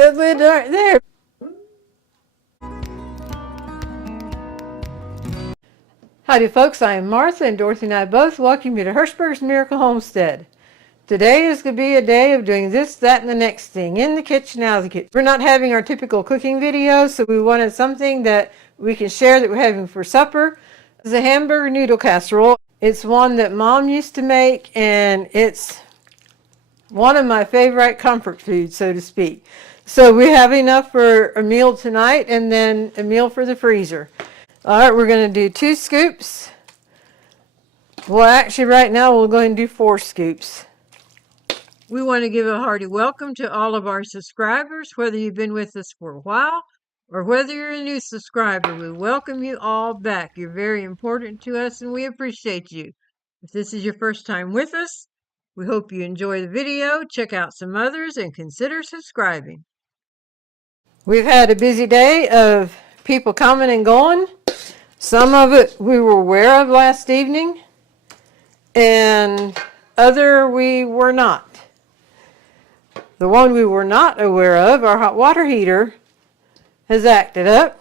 The lid right there. Howdy folks, I am Martha, and Dorothy and I both welcome you to Hirschberg's Miracle Homestead. Today is going to be a day of doing this, that, and the next thing in the kitchen, out of the kitchen. We're not having our typical cooking video, so we wanted something that we can share that we're having for supper. It's a Hamburger Noodle Casserole. It's one that Mom used to make, and it's one of my favorite comfort foods, so to speak. So we have enough for a meal tonight and then a meal for the freezer. All right, we're going to do 2 scoops. Well, actually right now we're going to do 4 scoops. We want to give a hearty welcome to all of our subscribers, whether you've been with us for a while or whether you're a new subscriber. We welcome you all back. You're very important to us and we appreciate you. If this is your first time with us, we hope you enjoy the video, check out some others, and consider subscribing. We've had a busy day of people coming and going. Some of it we were aware of last evening, and other we were not. The one we were not aware of, our hot water heater, has acted up.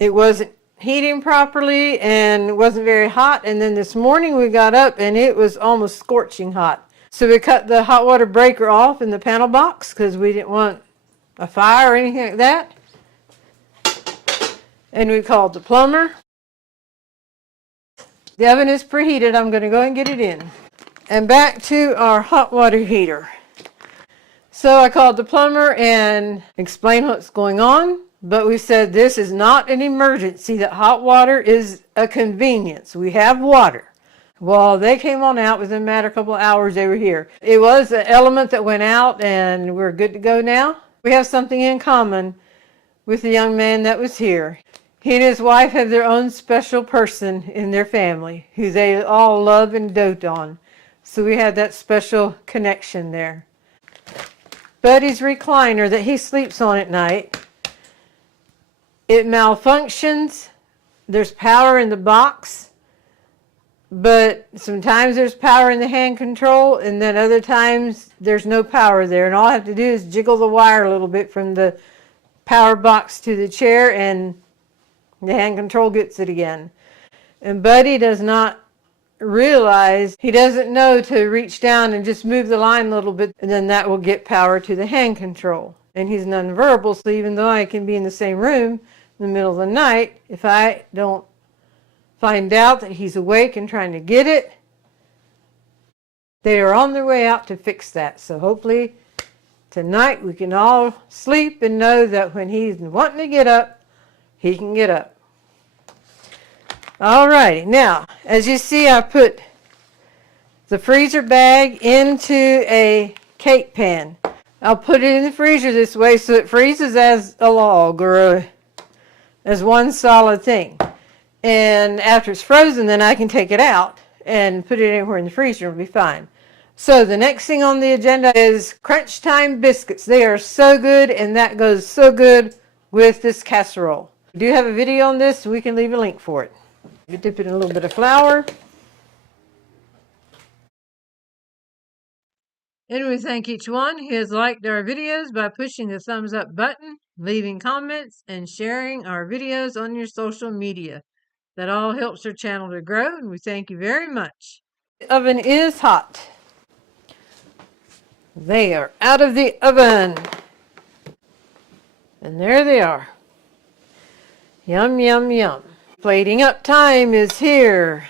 It wasn't heating properly and wasn't very hot, and then this morning we got up and it was almost scorching hot. So we cut the hot water breaker off in the panel box because we didn't want a fire or anything like that. And we called the plumber. The oven is preheated. I'm going to go and get it in. And back to our hot water heater. So I called the plumber and explained what's going on, but we said this is not an emergency, that hot water is a convenience. We have water. Well, they came on out within a matter of a couple of hours. They were here. It was an element that went out and we're good to go now. We have something in common with the young man that was here. He and his wife have their own special person in their family who they all love and dote on. So we had that special connection there. Buddy's recliner that he sleeps on at night, it malfunctions. There's power in the box, but sometimes there's power in the hand control, and then other times there's no power there. And all I have to do is jiggle the wire a little bit from the power box to the chair, and the hand control gets it again. And Buddy does not realize, he doesn't know to reach down and just move the line a little bit, and then that will get power to the hand control. And he's nonverbal, so even though I can be in the same room in the middle of the night, if I don't find out that he's awake and trying to get it, they are on their way out to fix that. So hopefully tonight we can all sleep and know that when he's wanting to get up, he can get up. Alrighty, now, as you see, I put the freezer bag into a cake pan. I'll put it in the freezer this way so it freezes as a log or as one solid thing. And after it's frozen, then I can take it out and put it anywhere in the freezer. It'll be fine. So the next thing on the agenda is crunch time biscuits. They are so good, and that goes so good with this casserole. We do have a video on this, so we can leave a link for it. You dip it in a little bit of flour. And we thank each one who has liked our videos by pushing the thumbs up button, leaving comments, and sharing our videos on your social media. That all helps our channel to grow, and we thank you very much. The oven is hot. They are out of the oven. And there they are. Yum, yum, yum. Plating up time is here.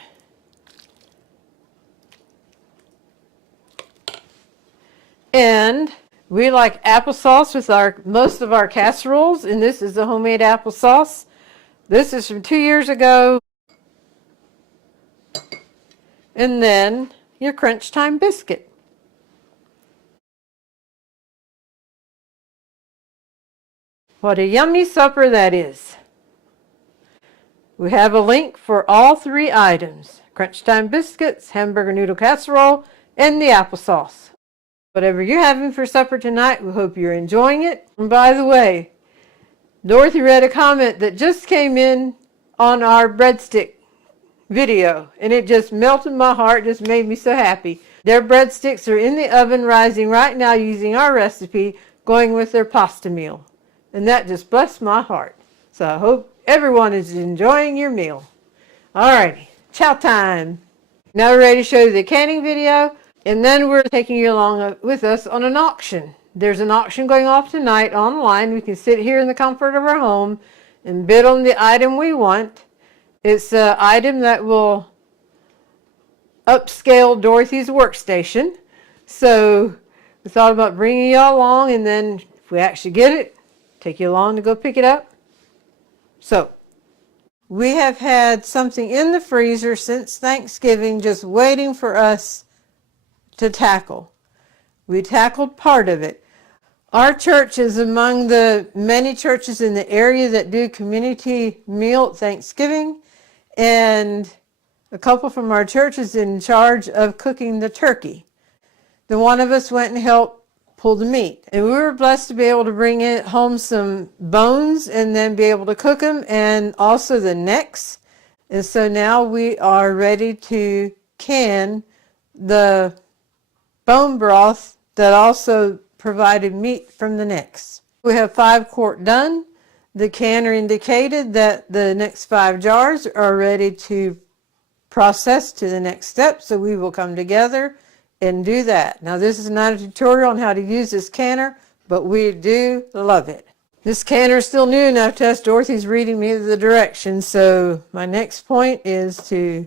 And we like applesauce with most of our casseroles, and this is a homemade applesauce. This is from 2 years ago. And then your crunch time biscuit. What a yummy supper that is. We have a link for all 3 items: crunch time biscuits, hamburger noodle casserole, and the applesauce. Whatever you're having for supper tonight, we hope you're enjoying it. And by the way, Dorothy read a comment that just came in on our breadstick video, and it just melted my heart, just made me so happy. Their breadsticks are in the oven rising right now using our recipe, going with their pasta meal. And that just blessed my heart. So I hope everyone is enjoying your meal. Alrighty, chow time. Now we're ready to show you the canning video, and then we're taking you along with us on an auction. There's an auction going off tonight online. We can sit here in the comfort of our home and bid on the item we want. It's an item that will upscale Dorothy's workstation. So we thought about bringing y'all along, and then if we actually get it, take you along to go pick it up. So we have had something in the freezer since Thanksgiving just waiting for us to tackle. We tackled part of it. Our church is among the many churches in the area that do community meal at Thanksgiving, and a couple from our church is in charge of cooking the turkey. The one of us went and helped pull the meat. And we were blessed to be able to bring it home some bones and then be able to cook them, and also the necks. And so now we are ready to can the bone broth that also provided meat from the necks. We have 5 quart done. The canner indicated that the next 5 jars are ready to process to the next step, so we will come together and do that. Now, this is not a tutorial on how to use this canner, but we do love it. This canner is still new enough to us. Dorothy's reading me the directions, so my next point is to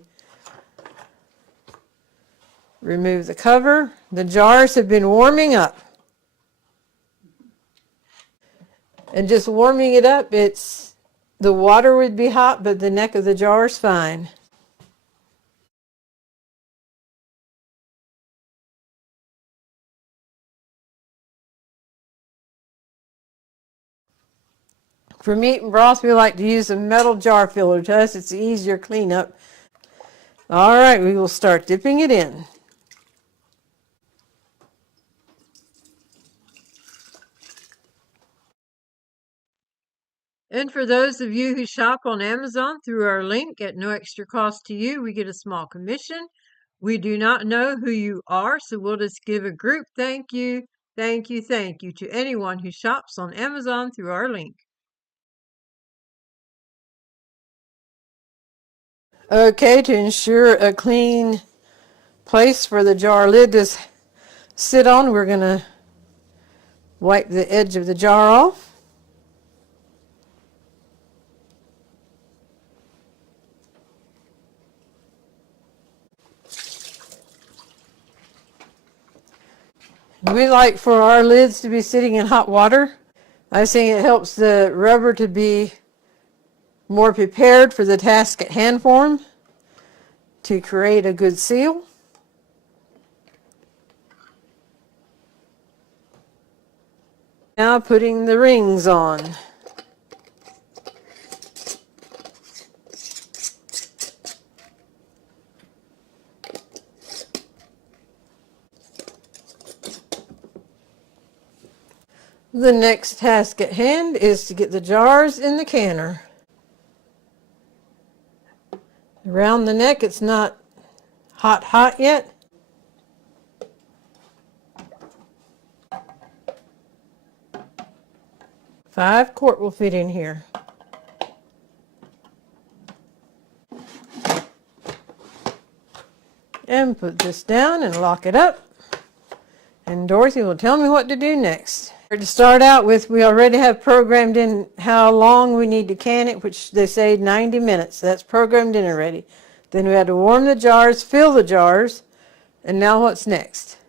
remove the cover. The jars have been warming up. And just warming it up, the water would be hot, but the neck of the jar is fine. For meat and broth, we like to use a metal jar filler. To us, it's easier cleanup. All right, we will start dipping it in. And for those of you who shop on Amazon through our link at no extra cost to you, we get a small commission. We do not know who you are, so we'll just give a group thank you, thank you, thank you to anyone who shops on Amazon through our link. Okay, to ensure a clean place for the jar lid to sit on, we're going to wipe the edge of the jar off. We like for our lids to be sitting in hot water. I think it helps the rubber to be more prepared for the task at hand for them to create a good seal. Now putting the rings on. The next task at hand is to get the jars in the canner. Around the neck, it's not hot yet. Five quart will fit in here. And put this down and lock it up. And Dorothy will tell me what to do next. To start out with, we already have programmed in how long we need to can it, which they say 90 minutes. That's programmed in already. Then we had to warm the jars, fill the jars, and now what's next?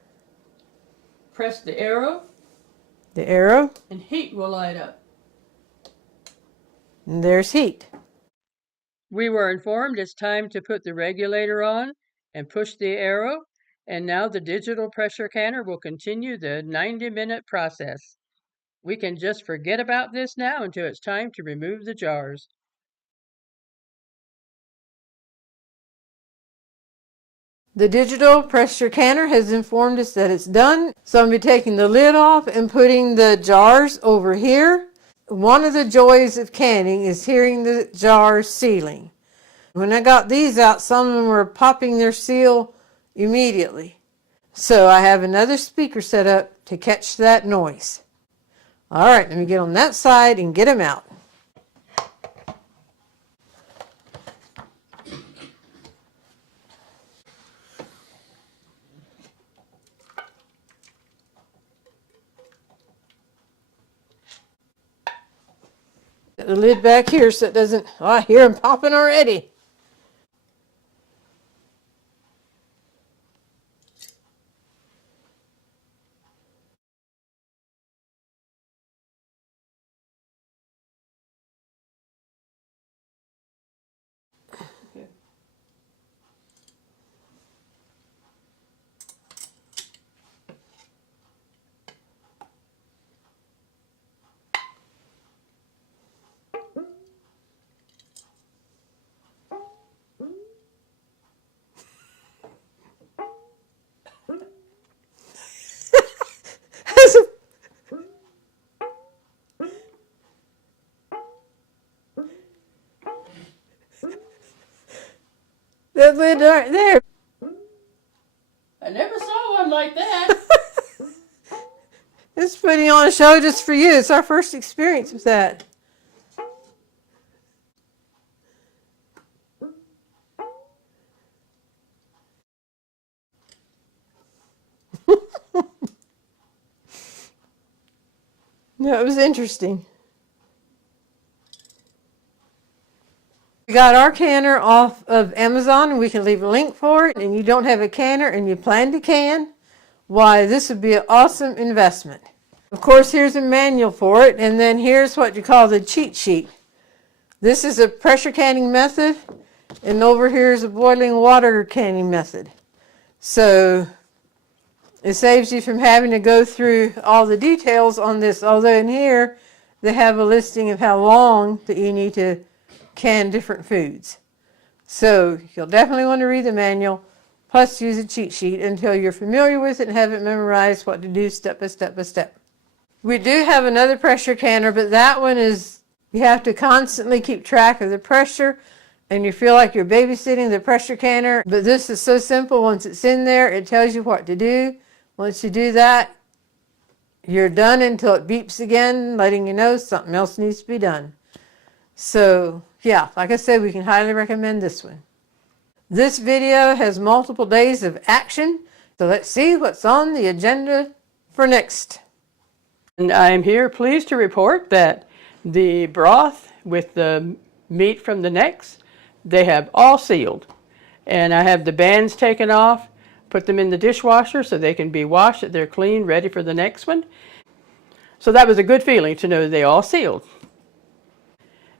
Press the arrow. The arrow. And heat will light up. And there's heat. We were informed it's time to put the regulator on and push the arrow, and now the digital pressure canner will continue the 90-minute process. We can just forget about this now until it's time to remove the jars. The digital pressure canner has informed us that it's done. So I'm going to be taking the lid off and putting the jars over here. One of the joys of canning is hearing the jars sealing. When I got these out, some of them were popping their seal immediately. So I have another speaker set up to catch that noise. All right, let me get on that side and get them out. Get the lid back here so it doesn't, oh, I hear them popping already. That lid right there. I never saw one like that. It's putting on a show just for you. It's our first experience with that. No, it was interesting. We got our canner off of Amazon, and we can leave a link for it. And you don't have a canner and you plan to can, why, this would be an awesome investment. Of course, here's a manual for it, and then here's what you call the cheat sheet. This is a pressure canning method, and over here is a boiling water canning method. So it saves you from having to go through all the details on this, although in here they have a listing of how long that you need to can different foods. So you'll definitely want to read the manual, plus use a cheat sheet until you're familiar with it and have it memorized what to do step by step by step. We do have another pressure canner, but that one is, you have to constantly keep track of the pressure and you feel like you're babysitting the pressure canner. But this is so simple. Once it's in there, it tells you what to do. Once you do that, you're done until it beeps again, letting you know something else needs to be done. So yeah, like I said, we can highly recommend this one. This video has multiple days of action, so let's see what's on the agenda for next. And I'm here pleased to report that the broth with the meat from the necks, they have all sealed. And I have the bands taken off, put them in the dishwasher so they can be washed, that they're clean, ready for the next one. So that was a good feeling to know they all sealed.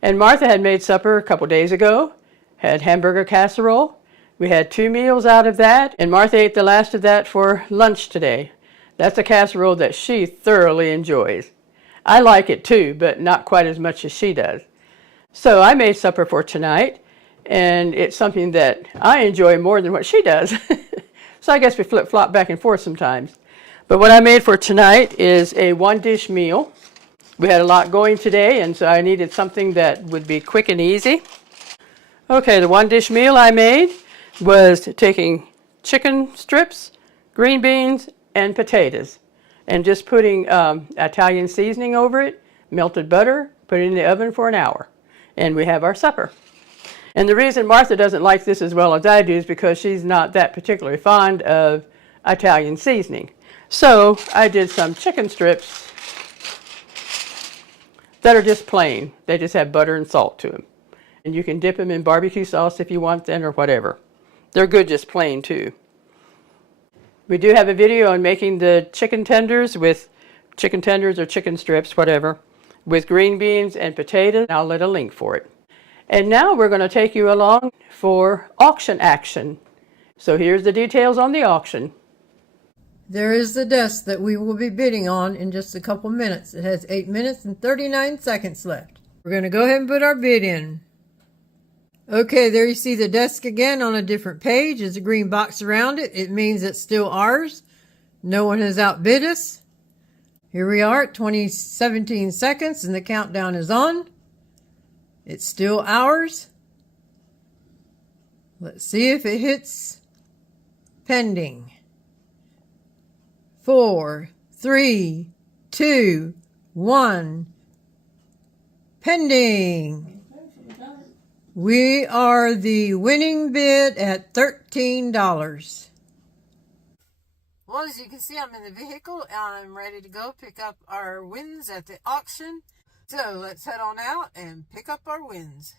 And Martha had made supper a couple days ago, had Hamburger Casserole. We had 2 meals out of that, and Martha ate the last of that for lunch today. That's a casserole that she thoroughly enjoys. I like it too, but not quite as much as she does. So I made supper for tonight, and it's something that I enjoy more than what she does. So I guess we flip-flop back and forth sometimes. But what I made for tonight is a 1-dish meal. We had a lot going today, and so I needed something that would be quick and easy. Okay, the 1-dish meal I made was taking chicken strips, green beans, and potatoes, and just putting Italian seasoning over it, melted butter, put it in the oven for an hour, and we have our supper. And the reason Martha doesn't like this as well as I do is because she's not that particularly fond of Italian seasoning. So I did some chicken strips that are just plain. They just have butter and salt to them. And you can dip them in barbecue sauce if you want then, or whatever. They're good just plain too. We do have a video on making the chicken tenders or chicken strips, whatever, with green beans and potatoes. I'll let a link for it. And now we're going to take you along for auction action. So here's the details on the auction. There is the desk that we will be bidding on in just a couple minutes. It has 8 minutes and 39 seconds left. We're going to go ahead and put our bid in. Okay, there you see the desk again on a different page. There's a green box around it. It means it's still ours. No one has outbid us. Here we are at 17 seconds and the countdown is on. It's still ours. Let's see if it hits pending. 4, 3, 2, 1. Pending. We are the winning bid at $13. Well, as you can see, I'm in the vehicle. I'm ready to go pick up our wins at the auction. So let's head on out and pick up our wins.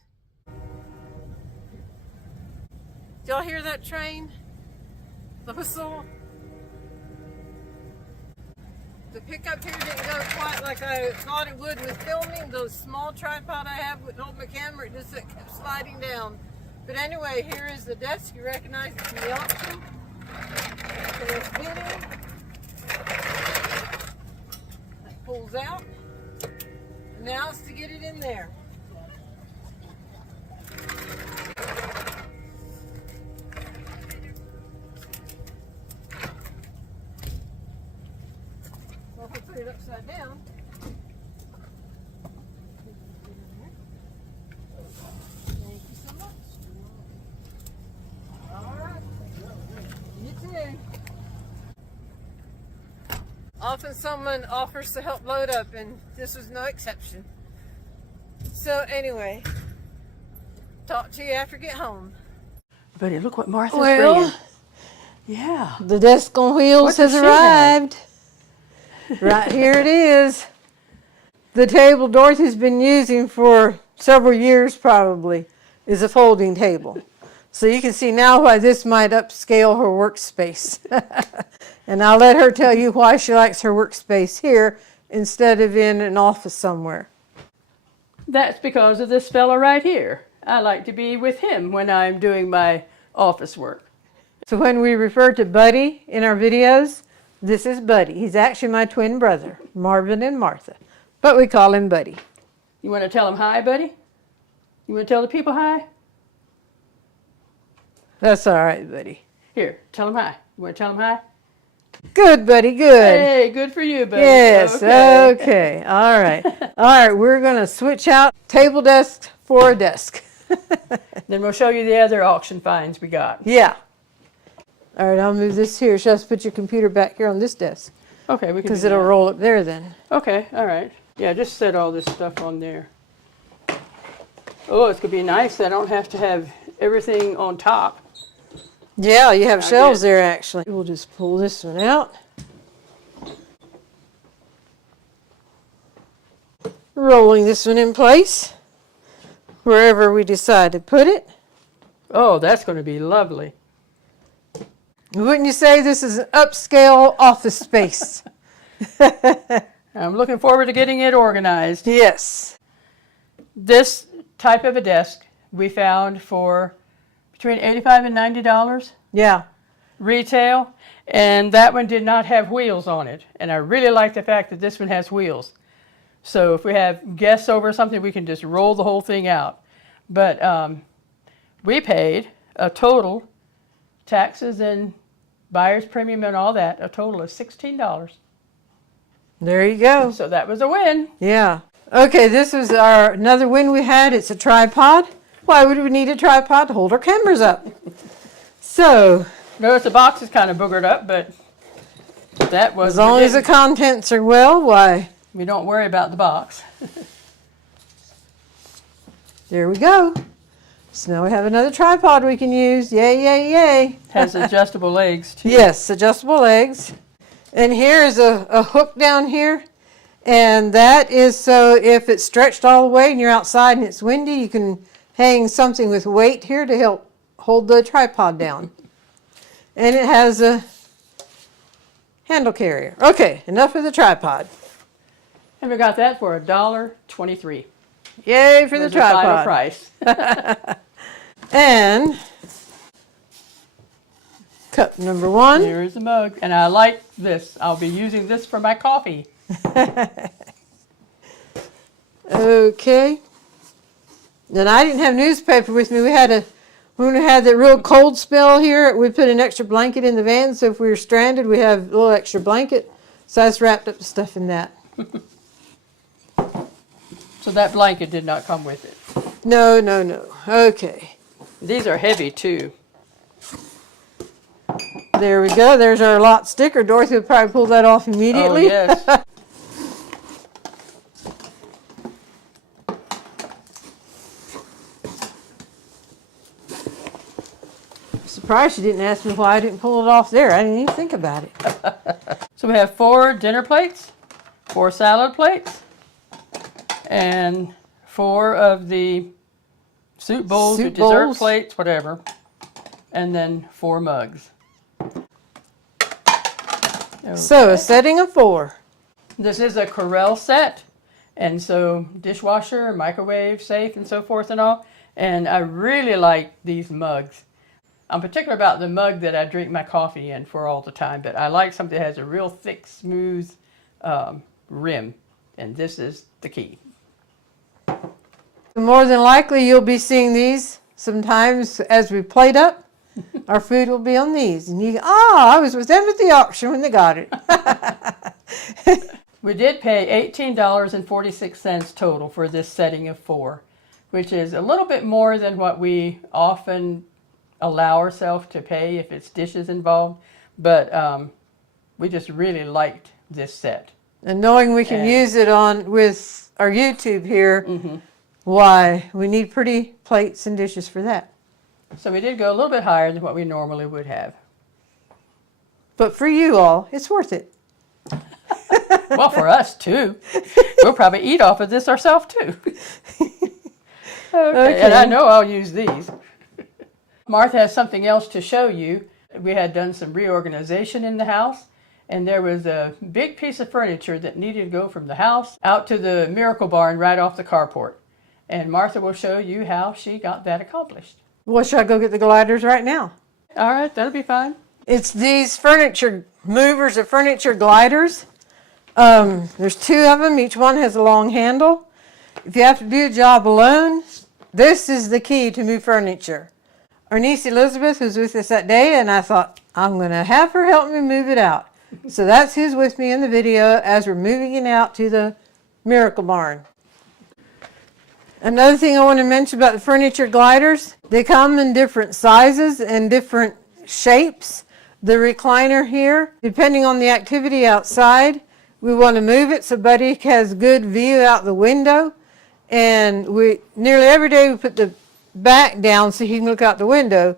Did y'all hear that train? The whistle? The pickup here didn't go quite like I thought it would with filming. Those small tripod I have with hold my camera, it just kept sliding down. But anyway, here is the desk. You recognize it from the auction. So let's get in. That pulls out. And now it's to get it in there. Well, if I put it upside down. Thank you so much. All right. You too. Often someone offers to help load up, and this was no exception. So anyway, talk to you after I get home. Buddy, look what Martha's Well, bringing. Yeah. the desk on wheels What does has she have? arrived. Right here it is. The table Dorothy's been using for several years probably is a folding table. So you can see now why this might upscale her workspace. And I'll let her tell you why she likes her workspace here instead of in an office somewhere. That's because of this fella right here. I like to be with him when I'm doing my office work. So when we refer to Buddy in our videos, this is Buddy. He's actually my twin brother, Marvin and Martha. But we call him Buddy. You want to tell him hi, buddy? You want to tell the people hi? That's all right, Buddy. Here, tell him hi. You want to tell him hi? Good, Buddy, good. Hey, good for you, buddy. Yes, okay. All right. All right, we're going to switch out table desk for a desk. Then we'll show you the other auction finds we got. Yeah. All right, I'll move this here. Just put your computer back here on this desk Okay, we can because do it'll that. roll up there then. Okay, all right. Yeah, just set all this stuff on there. Oh, it's going to be nice. I don't have to have everything on top. Yeah, you have I shelves did. there actually. We'll just pull this one out. Rolling this one in place wherever we decide to put it. Oh, that's going to be lovely. Wouldn't you say this is an upscale office space? I'm looking forward to getting it organized. Yes. This type of a desk we found for between $85 and $90 Yeah. retail, and that one did not have wheels on it. And I really like the fact that this one has wheels. So if we have guests over or something, we can just roll the whole thing out. But we paid a total, taxes and buyer's premium and all that, a total of $16. There you go. So that was a win. Yeah. Okay, this was another win we had. It's a tripod. Why would we need a tripod? To hold our cameras up. So, Notice the box is kind of boogered up, but that was as long as the contents are well, why, we don't worry about the box. there we go. So now we have another tripod we can use. Yay, yay, yay. Has adjustable legs too. Yes, adjustable legs. And here is a hook down here. And that is so if it's stretched all the way and you're outside and it's windy, you can hang something with weight here to help hold the tripod down. And it has a handle carrier. Okay, enough of the tripod. And we got that for $1.23. Yay for the Was the final tripod. price. And cup number 1. Here is the mug, and I like this. I'll be using this for my coffee. Okay. Then I didn't have newspaper with me. When we had that real cold spell here, we put an extra blanket in the van, so if we were stranded, we have a little extra blanket. So I just wrapped up the stuff in that. So that blanket did not come with it. No, no, no. Okay. These are heavy too. There we go. There's our lot sticker. Dorothy would probably pull that off immediately. Oh, yes. surprised she didn't ask me why I didn't pull it off there. I didn't even think about it. So we have 4 dinner plates, 4 salad plates, and 4 of the soup bowls or Soup dessert bowls. plates, whatever, and then 4 mugs. So a setting of 4. This is a Corel set, and so dishwasher, microwave, safe, and so forth and all. And I really like these mugs. I'm particular about the mug that I drink my coffee in for all the time, but I like something that has a real thick, smooth rim, and this is the key. More than likely, you'll be seeing these sometimes as we plate up. Our food will be on these. And you go, I was with them at the auction when they got it. We did pay $18.46 total for this setting of 4, which is a little bit more than what we often allow ourselves to pay if it's dishes involved. But we just really liked this set. And knowing we can use it on with our YouTube here, why, we need pretty plates and dishes for that. So we did go a little bit higher than what we normally would have. But for you all, it's worth it. Well, for us too. We'll probably eat off of this ourselves too. Okay. And I know I'll use these. Martha has something else to show you. We had done some reorganization in the house, and there was a big piece of furniture that needed to go from the house out to the Miracle Barn right off the carport. And Martha will show you how she got that accomplished. Well, should I go get the gliders right now? All right, that'll be fine. It's these furniture movers or furniture gliders. There's 2 of them. Each one has a long handle. If you have to do a job alone, this is the key to move furniture. Our niece Elizabeth was with us that day, and I thought, I'm going to have her help me move it out. So that's who's with me in the video as we're moving it out to the Miracle Barn. Another thing I want to mention about the furniture gliders, they come in different sizes and different shapes. The recliner here, depending on the activity outside, we want to move it so Buddy has good view out the window. And we nearly every day we put the back down so he can look out the window.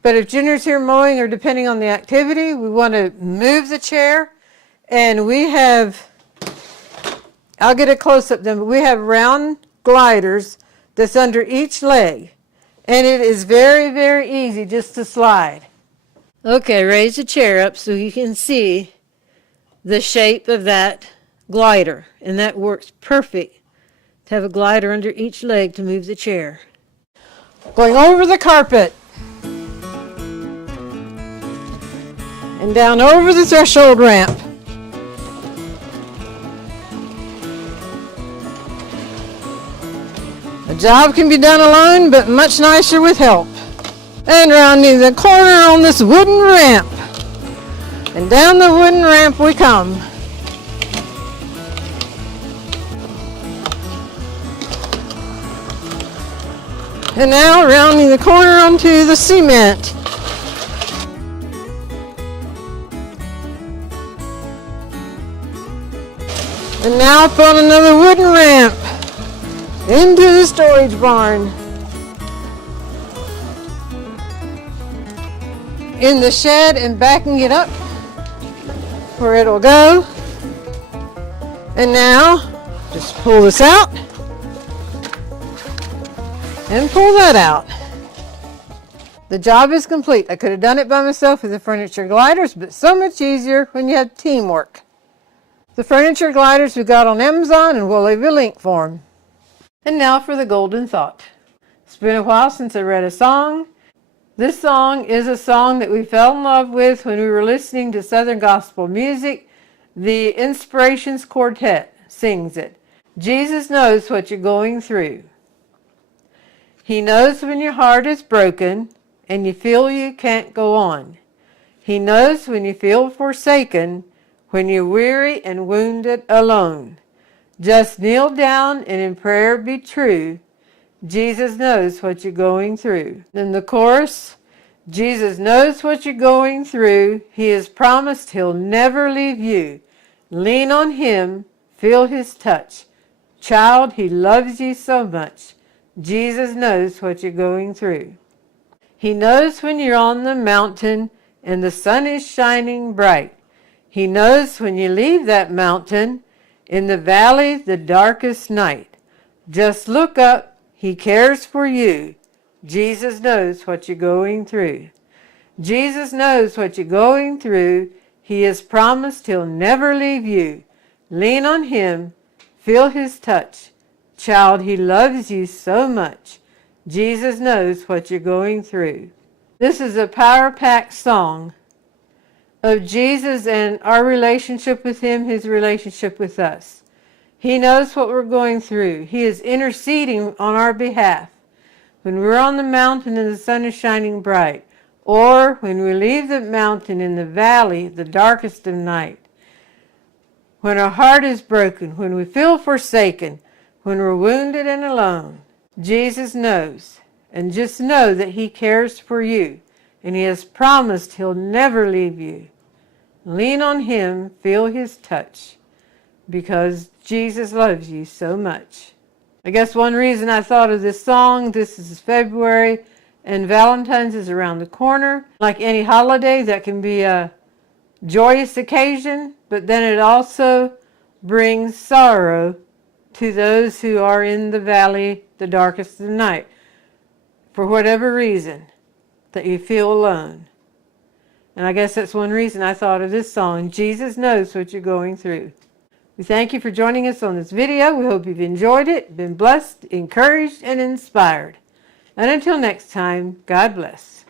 But if Jenner's here mowing or depending on the activity, we want to move the chair. And we have, I'll get a close-up then, but we have round gliders that's under each leg, and it is very, very easy just to slide. Okay, raise the chair up so you can see the shape of that glider, and that works perfect to have a glider under each leg to move the chair. Going over the carpet and down over the threshold ramp. The job can be done alone, but much nicer with help. And rounding the corner on this wooden ramp. And down the wooden ramp we come. And now rounding the corner onto the cement. And now up on another wooden ramp. Into the storage barn. In the shed and backing it up where it'll go. And now, just pull this out and pull that out. The job is complete. I could have done it by myself with the furniture gliders, but so much easier when you have teamwork. The furniture gliders we got on Amazon, and we'll leave a link for them. And now for the golden thought. It's been a while since I read a song. This song is a song that we fell in love with when we were listening to Southern gospel music. The Inspirations Quartet sings it. Jesus knows what you're going through. He knows when your heart is broken and you feel you can't go on. He knows when you feel forsaken, when you're weary and wounded alone. Just kneel down and in prayer be true. Jesus knows what you're going through. Then the chorus, Jesus knows what you're going through. He has promised he'll never leave you. Lean on him, feel his touch. Child, he loves you so much. Jesus knows what you're going through. He knows when you're on the mountain and the sun is shining bright. He knows when you leave that mountain in the valley the darkest night. Just look up, he cares for you. Jesus knows what you're going through. Jesus knows what you're going through. He has promised he'll never leave you. Lean on him, feel his touch. Child, he loves you so much. Jesus knows what you're going through. This is a power-packed song of Jesus and our relationship with him, his relationship with us. He knows what we're going through. He is interceding on our behalf. When we're on the mountain and the sun is shining bright, or when we leave the mountain in the valley, the darkest of night, when our heart is broken, when we feel forsaken, when we're wounded and alone, Jesus knows. And just know that he cares for you, and he has promised he'll never leave you. Lean on him, feel his touch, because Jesus loves you so much. I guess one reason I thought of this song, this is February, and Valentine's is around the corner. Like any holiday, that can be a joyous occasion, but then it also brings sorrow to those who are in the valley, the darkest of the night, for whatever reason that you feel alone. And I guess that's one reason I thought of this song, Jesus knows what you're going through. We thank you for joining us on this video. We hope you've enjoyed it, been blessed, encouraged, and inspired. And until next time, God bless.